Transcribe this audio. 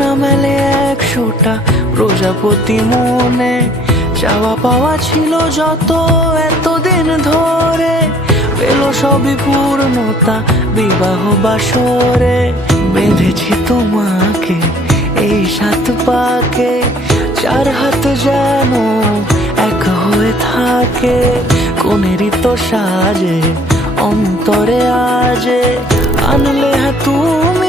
না মেলে 100টা প্রজাপতি মনে, চাওয়া পাওয়া ছিল যত এতদিন ধরে, পেল সবই পূর্ণতা বিবাহ বাসরে। বেঁধেছি তোমাকে এই 7 পাকে, 4 হাত যেন এক হয়ে থাকে। কোনেরই তো সাজে অন্তরে আজে আনলে তুমি